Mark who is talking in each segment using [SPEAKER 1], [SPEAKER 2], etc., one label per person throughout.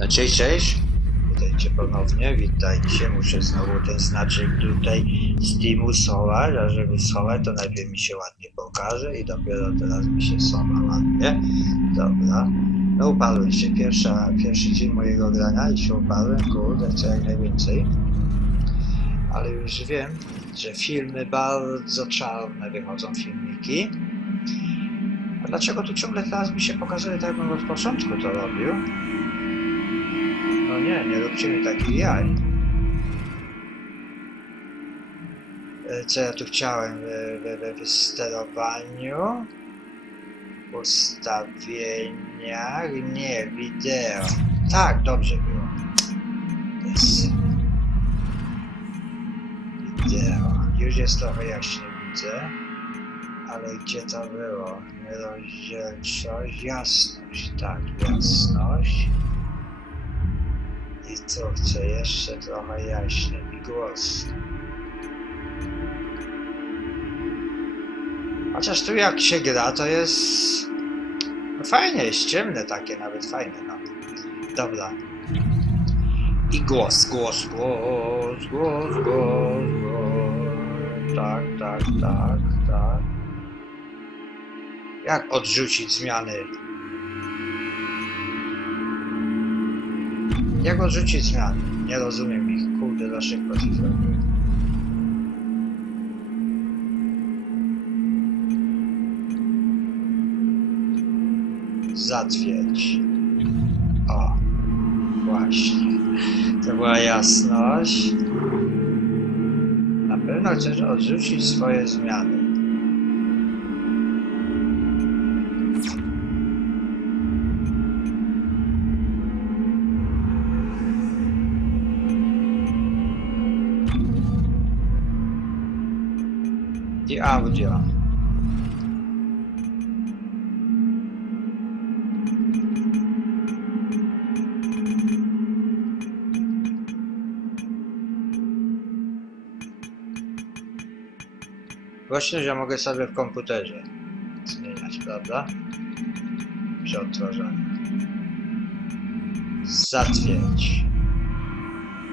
[SPEAKER 1] Cześć, cześć. Witajcie ponownie, witajcie. Muszę znowu ten znaczek tutaj stimusować, a żeby schować, to najpierw mi się ładnie pokaże i dopiero teraz mi się sowa ładnie. Dobra. No upadłem się. Pierwsza, pierwszy dzień mojego grania i się upadłem, kurde, chcę jak najwięcej. Ale już wiem, że filmy bardzo czarne wychodzą, filmiki. A dlaczego tu ciągle teraz mi się pokazuje, tak jakbym od początku to robił? No nie, nie róbcie mi takich jaj. E, Co ja tu chciałem w, w, w, sterowaniu? Ustawieniach? Nie, wideo. Tak, dobrze było. Jest. Wideo. Już jest trochę jaśniej widzę. Ale gdzie to było? Rozdzielczość, jasność. Tak, jasność. I co chcę jeszcze trochę jaśniej i głos. Chociaż tu jak się gra, to jest fajnie, jest ciemne takie, nawet fajne, no. Dobra. I głos, głos, głos, głos, głos, głos. Tak, tak, tak, tak. Jak odrzucić zmiany? Jak odrzucić zmiany? Nie rozumiem ich, kurde, za szybko się zrobiły. Zatwierdź. O, właśnie. To była jasność. Na pewno chcesz odrzucić swoje zmiany. Głośność ja mogę sobie w komputerze zmieniać, prawda? Przy odtwarzaniu. Zatwierdź.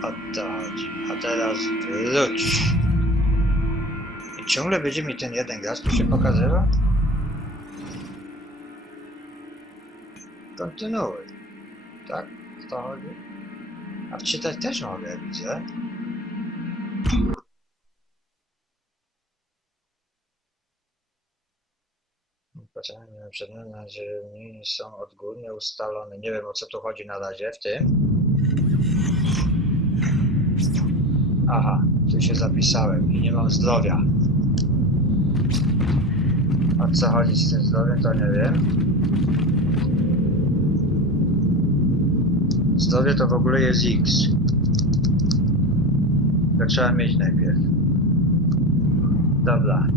[SPEAKER 1] O to chodzi. A teraz wróć. I ciągle będzie mi ten jeden gaz tu się pokazywał? Kontynuuj. Tak? O to chodzi? A wczytać też mogę, widzę. Przedmiotne, że nie są odgórnie ustalone. Nie wiem o co tu chodzi na razie w tym. Aha, tu się zapisałem i nie mam zdrowia. O co chodzi z tym zdrowiem, to nie wiem. Zdrowie to w ogóle jest X. To trzeba mieć najpierw. Dobra.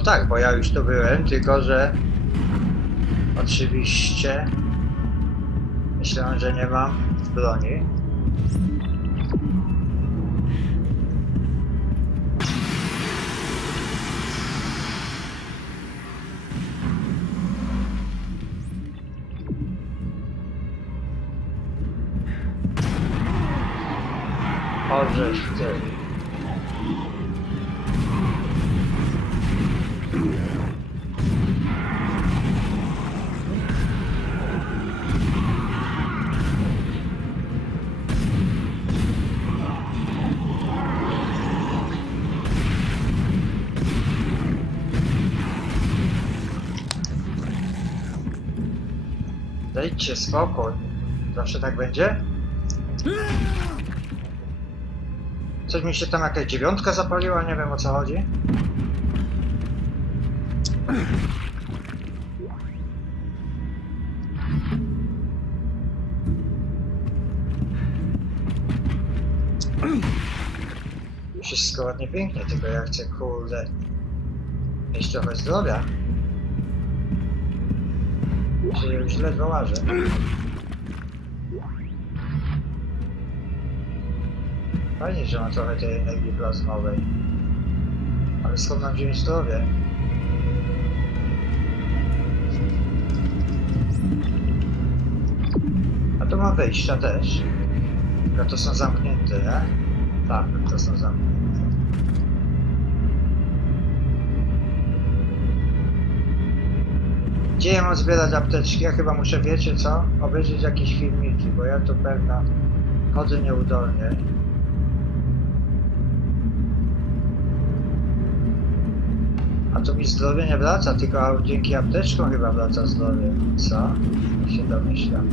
[SPEAKER 1] No tak, bo ja już tu byłem, tylko że oczywiście myślałem, że nie mam broni. Orzesz ty. Dajcie spokój. Zawsze tak będzie? Coś mi się tam jakaś dziewiątka zapaliła, nie wiem o co chodzi. Wszystko ładnie pięknie, tylko ja chcę kurde mieć trochę zdrowia. Czy już ledwo łażę. Fajnie, że ma trochę tej energii plazmowej. Ale skąd mam wziąć zdrowie? A tu ma wejścia też. Tylko to są zamknięte, nie? Tak, to są zamknięte. Gdzie ja mam zbierać apteczki? Ja chyba muszę, wiecie co? Obejrzeć jakieś filmiki, bo ja tu pewna chodzę nieudolnie. A to mi zdrowie nie wraca, tylko dzięki apteczkom chyba wraca zdrowie. Co? Się domyślam.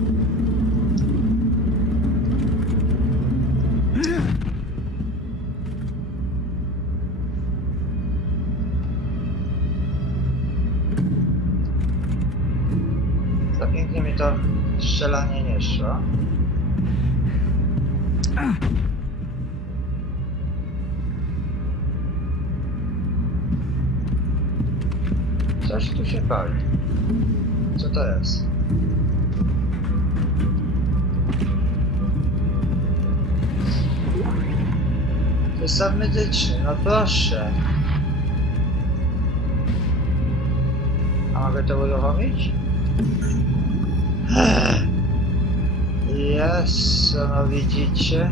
[SPEAKER 1] Szło. Coś tu się pali. Co to jest? To jest sam medyczny, no proszę. A mogę to uruchomić? Jest, no widzicie?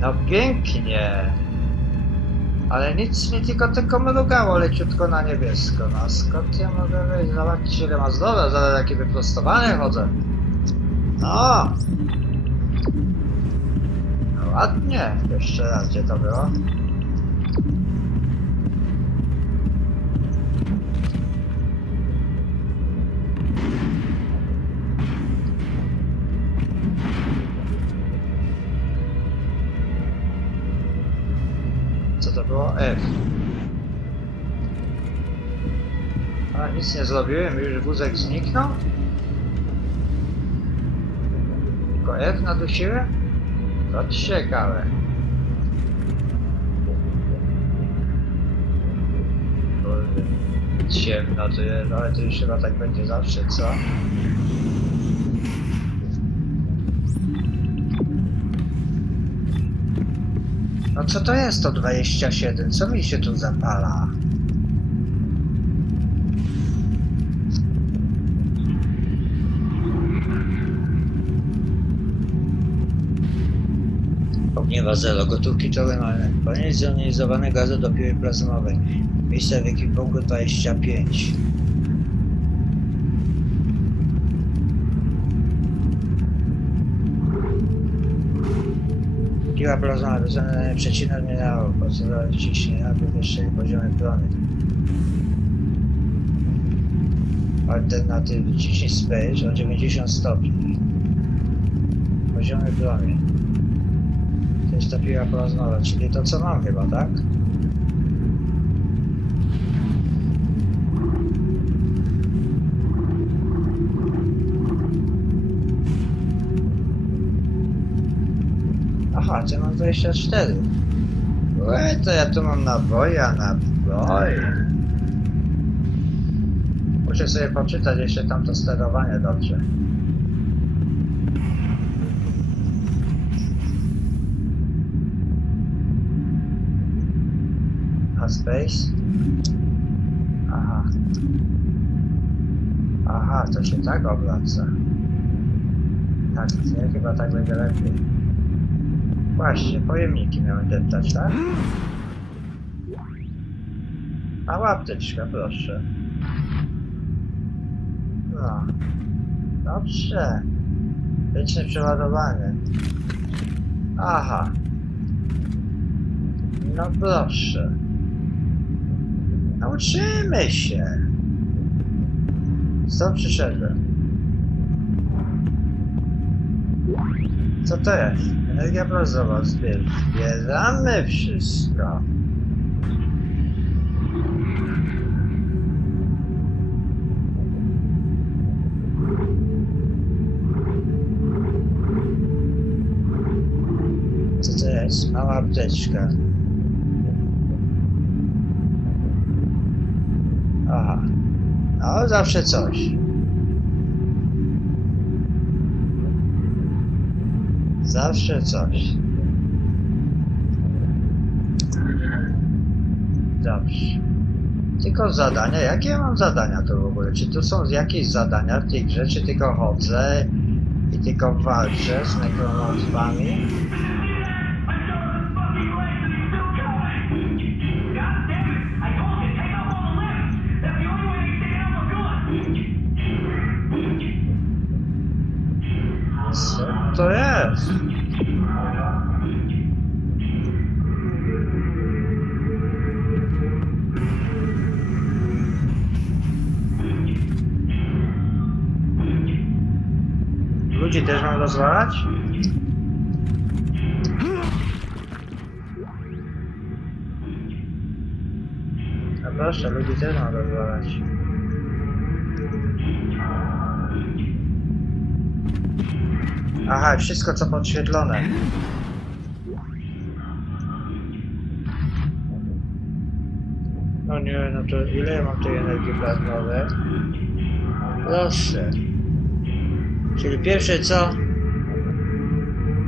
[SPEAKER 1] No pięknie. Ale nic mi tylko tylko mrugało leciutko na niebiesko. No skąd ja mogę wejść? Zobaczcie ile ma zdrowia, zaraz jakie wyprostowane chodzę. No. no. Ładnie. Jeszcze raz, gdzie to było? Nic nie zrobiłem, już wózek zniknął? Tylko F nadusiłem? To ciekawe. Ciemno tu jest, ale to już chyba tak będzie zawsze, co? No co to jest to 27? Co mi się tu zapala? Ogniewa zero, gotówki czoły mamy. Koniec zjonizowanego gazu do piły plazmowej. Miejsce w ekwipunku 25. Piła plazmowa wyznaczona przecinek minerałów, podstawowe ciśnienie na wyższych poziomie plony. Alternatywy ciśnienie space o 90 stopni. Poziomy plony. To jest ta piła plazmowa, czyli to co mam chyba, tak? Aha, ja mam 24. Łe, to ja tu mam naboje, a naboje. Muszę sobie poczytać jeszcze tamto sterowanie dobrze. Space? Aha. Aha, to się tak obraca. Tak, nie? Chyba tak będzie lepiej. Właśnie, pojemniki miałem deptać, tak? A łapteczka, proszę. No. Dobrze. Wieczne przeładowanie. Aha. No proszę. Nauczymy się. Co przyszedłem? Co to jest? Energia plazowa, zbier- zbieramy wszystko. Co to jest? Mała apteczka. Aha. Zawsze coś. Zawsze coś. Dobrze. Tylko zadania. Jakie ja mam zadania to w ogóle? Czy tu są jakieś zadania w tej grze, czy tylko chodzę i tylko walczę z nekromorfami? Ludzi też mam rozwalać? A proszę, ludzi też mam rozwalać. Aha, wszystko co podświetlone. No nie, no to ile mam tej energii plazmowej? Proszę. Czyli pierwsze co?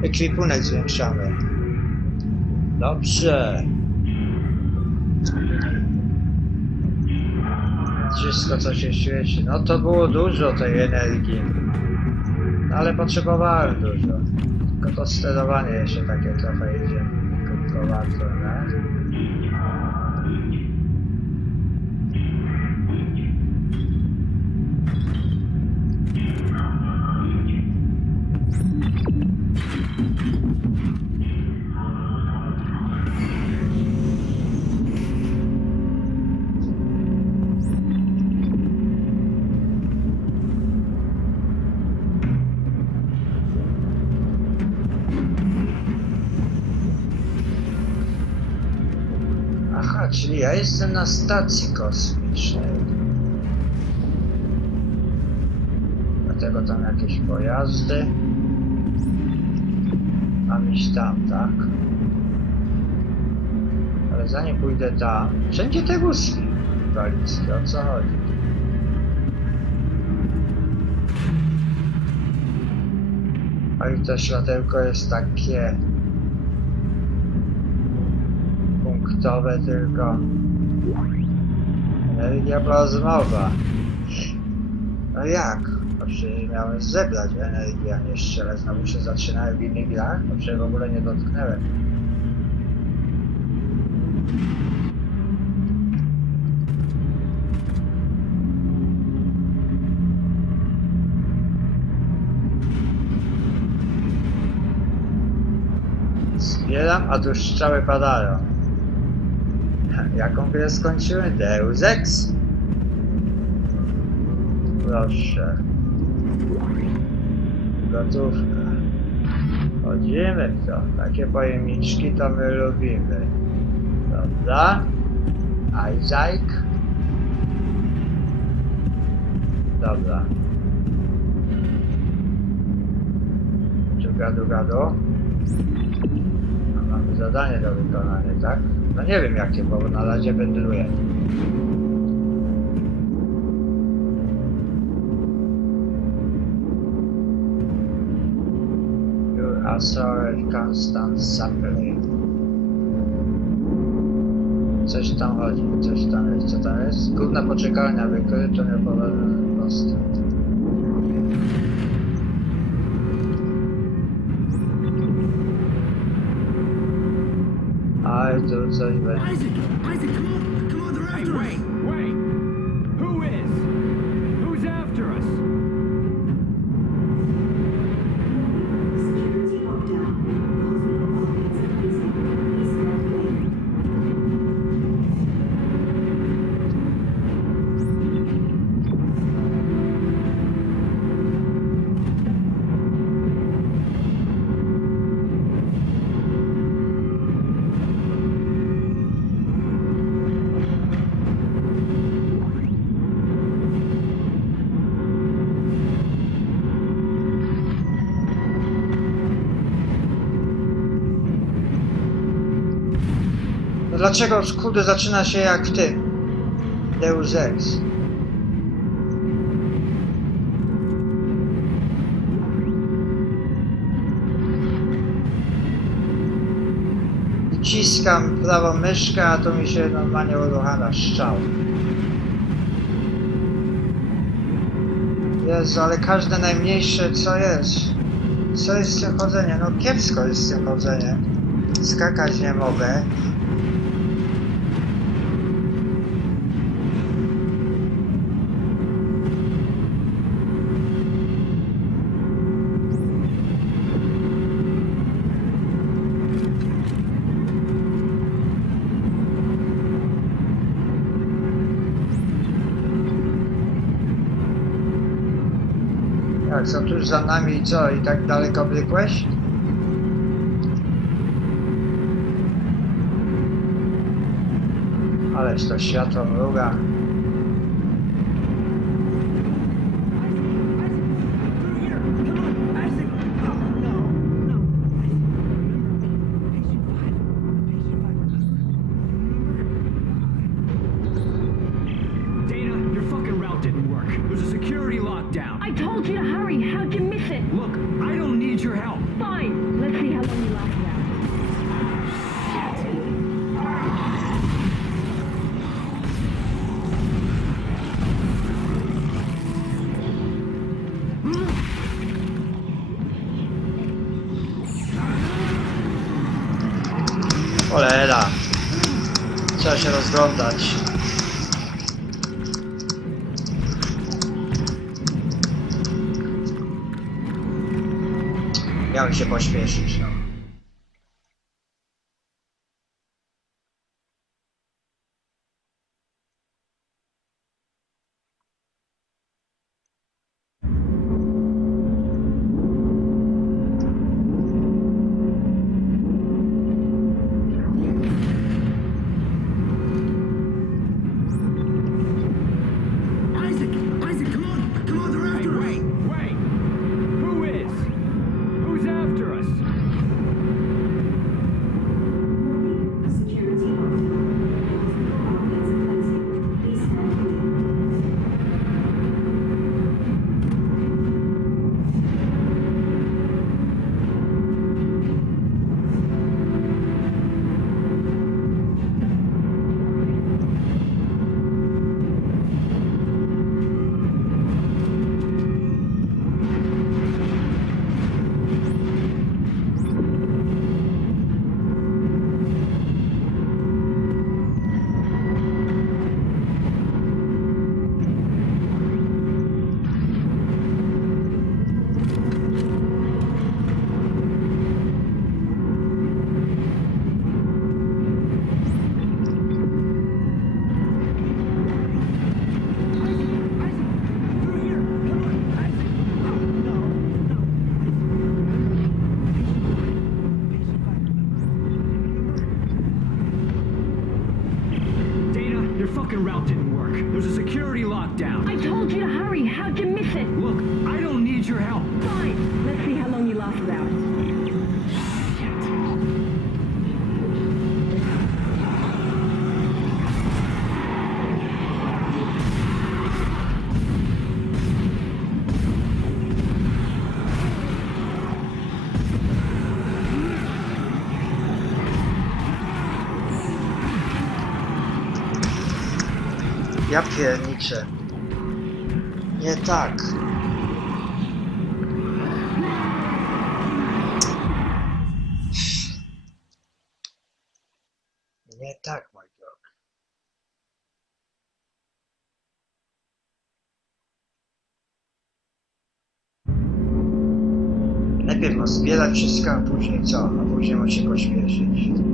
[SPEAKER 1] Ekwipunek zwiększamy. Dobrze. Wszystko co się świeci. No to było dużo tej energii. No, ale potrzebowałem dużo. Tylko to sterowanie jeszcze takie trochę idzie komplikowane. Aha, czyli ja jestem na stacji kosmicznej. Dlatego tam jakieś pojazdy. Mam iść tam, tak? Ale zanim pójdę tam, wszędzie te wózki walickie, o co chodzi? A i to światełko jest takie punktowe tylko. Energia plazmowa. No jak? No przecież miałem zebrać energię, a nie strzelać. Znowu się zaczynałem w innych grach? No przecież w ogóle nie dotknęłem. Zbieram, a tu strzały padają. Jaką grę skończyłem? Deus Ex? Proszę. Gotówka. Chodzimy w to. Takie pojemniczki to my lubimy. Prawda? Isaac? Dobra. Tu gadu gadu. Mamy zadanie do wykonania, tak? No nie wiem jakie, bo na razie wędruję. You are sorry, constant suffering. Coś tam chodzi, coś tam jest, co tam jest? Gówna poczekalnia, wykryto niepoważny postęp. Aj, tu coś będzie. Dlaczego kurde zaczyna się jak w tym? Deus Ex. I wciskam prawą myszkę, a to mi się normalnie uruchamia strzał. Jezu, ale każde najmniejsze co jest? Co jest z tym chodzeniem? No kiepsko jest z tym chodzeniem. Skakać nie mogę. Co tuż za nami i co? I tak daleko biegłeś? Ależ to światło mruga. Cholera. Trzeba się rozglądać. Miałem się pośpieszyć, no.
[SPEAKER 2] Your fucking route didn't work. There's a security lockdown.
[SPEAKER 3] I told you to hurry. How'd you miss it?
[SPEAKER 2] Look, I don't need your help.
[SPEAKER 3] Fine. Let's see how long you last around.
[SPEAKER 1] Ja pierniczę. Nie tak. Nie tak, mój drogi. Najpierw ma zbierać wszystko, a później co? A później ma się pośpieszyć.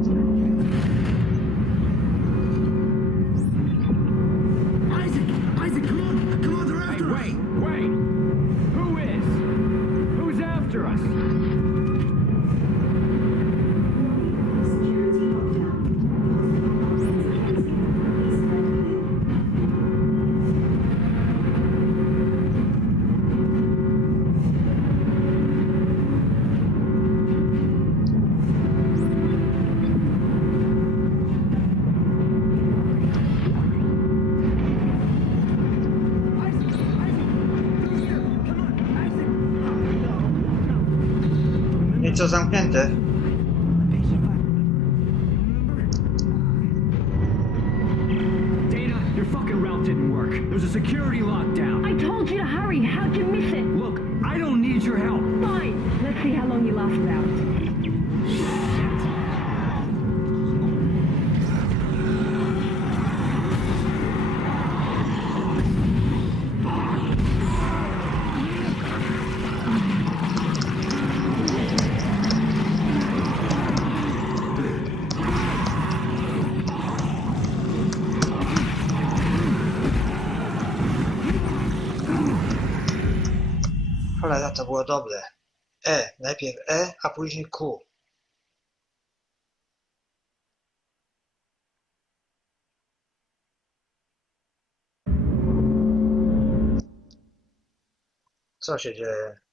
[SPEAKER 3] To
[SPEAKER 1] było dobre. E, najpierw E, a później Q. Co się dzieje?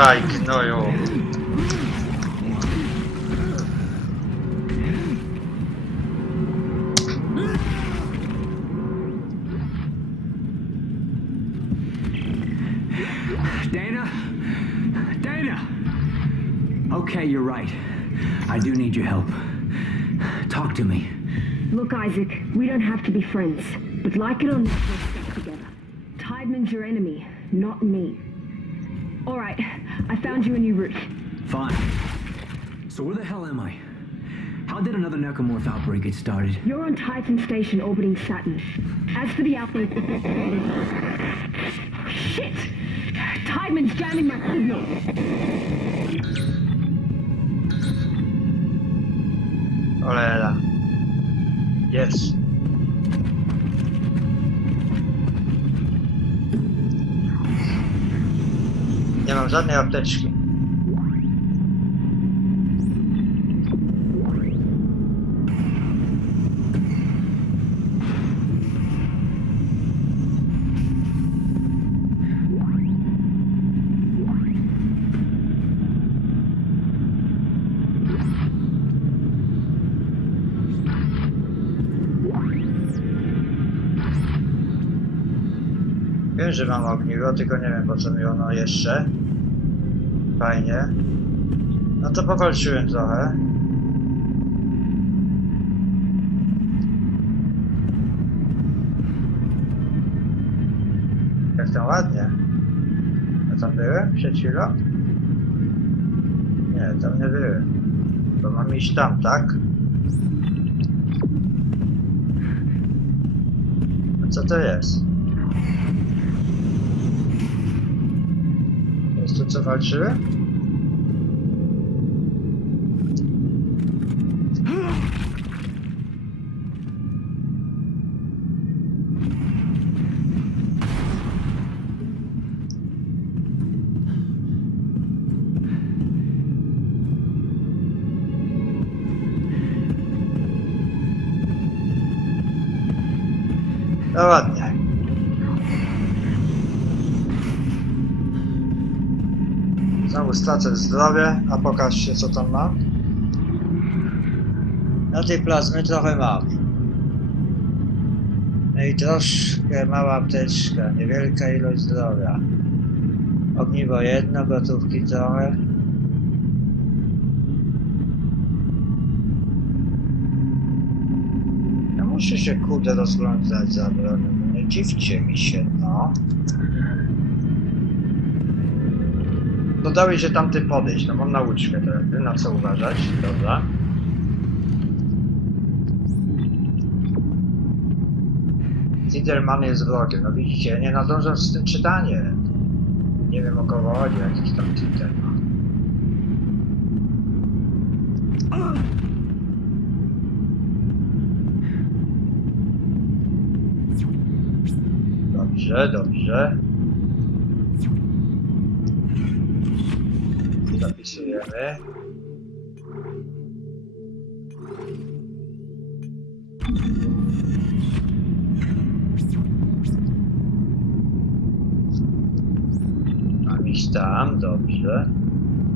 [SPEAKER 1] Puszczaj, gnoju!
[SPEAKER 2] Dana? Dana! Okay, you're right. I do need your help. Talk to me.
[SPEAKER 3] Look, Isaac, we don't have to be friends. But like it or not, we're stuck together. Tideman's your enemy, not me. Alright, I found you a new route.
[SPEAKER 2] Fine. So where the hell am I? How did another necromorph outbreak get started?
[SPEAKER 3] You're on Titan Station orbiting Saturn. As for the outbreak... Shit! Tideman's jamming my signal.
[SPEAKER 1] Cholera. Jest. Żadnej apteczki. Wiem, że mam ogniwo, tylko nie wiem po co mi ono jeszcze. Fajnie. No to powalczyłem trochę. Jak tam ładnie. A tam byłem przed chwilą? Nie, tam nie byłem. Bo mam iść tam, tak? A co to jest? Jest to co walczyłem? No ładnie. znowu stracę zdrowie, a pokaż się co tam mam. Na tej plazmy trochę mam. No i troszkę mała apteczka, niewielka ilość zdrowia. Ogniwo jedno, gotówki trochę. Ja muszę się kurde rozglądać za bronią. Nie dziwcie mi się, no. Dodałeś, że tamty podejść, no mam nauczkę teraz, na co uważać, dobra. Ziderman jest wrogiem, no widzicie, nie nadążam z tym czytaniem. Nie wiem o kogo chodzi, jakiś tam Ziderman. Dobrze, dobrze. Zapisujemy. Tam, dobrze.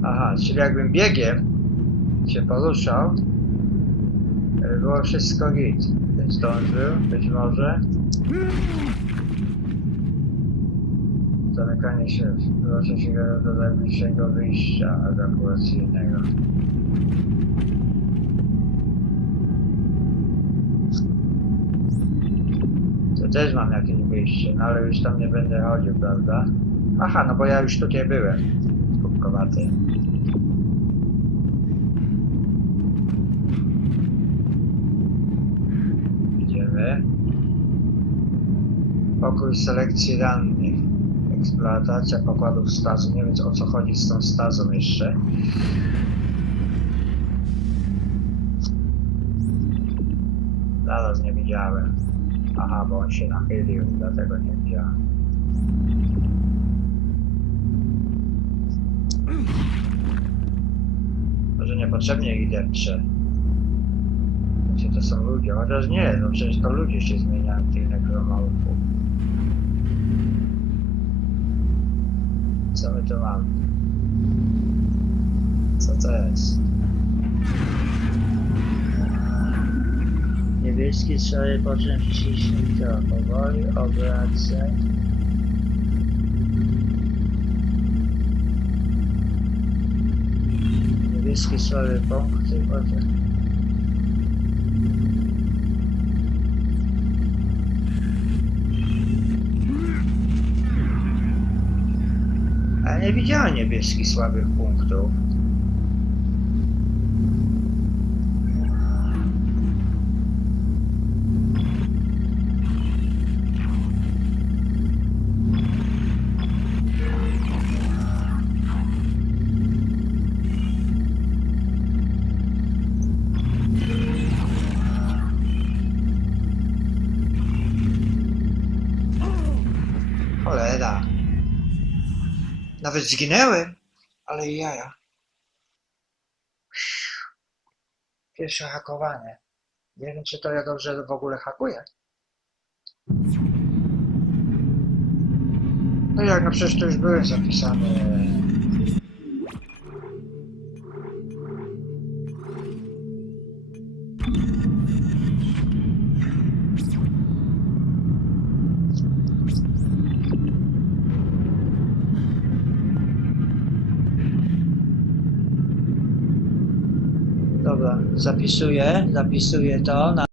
[SPEAKER 1] Aha, czyli jakbym biegiem się poruszał, e, było wszystko git. Więc zdążył, być może. Zamykanie się, proszę się do najbliższego wyjścia ewakuacyjnego. To też mam jakieś wyjście, no ale już tam nie będę chodził, prawda? Aha, no bo ja już tutaj byłem. Kubkowaty. Idziemy. Pokój selekcji rannych. Eksploatacja pokładów stazu. Nie wiem o co chodzi z tą stazą jeszcze. Zaraz nie widziałem. Aha, bo on się nachylił, dlatego nie widziałem. Może niepotrzebnie ich depcze. Znaczy to są ludzie, chociaż nie, no przecież to ludzie się zmieniają w tych nekromorfów. Co my tu mamy? Co to jest? Niebieski strzał po czym wciśnij to powoli obracaj. Niebieski słaby punkty potem. Ale nie widziałem niebieskich słabych punktów. Nawet zginęły, ale i jaja. Pierwsze hakowanie. Nie wiem, czy to ja dobrze w ogóle hakuję. No jak, no przecież to już byłem zapisany. Zapisuję, zapisuję to na